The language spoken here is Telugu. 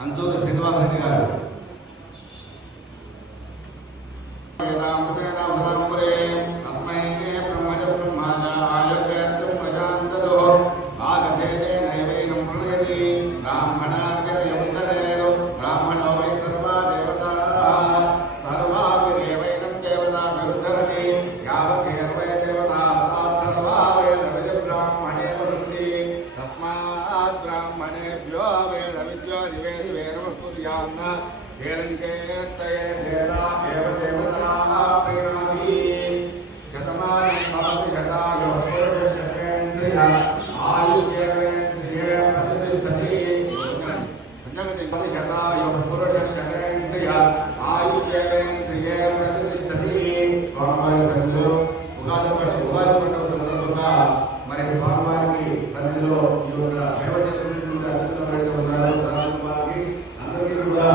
అంతూరు శ్రీనివాసరెడ్డి గారు మరి స్వామివారికి సన్నిధిలో సేవ చేస్తున్నటువంటి అతిథులు ఎవరైతే ఉన్నారో వారికి అందరికీ కూడా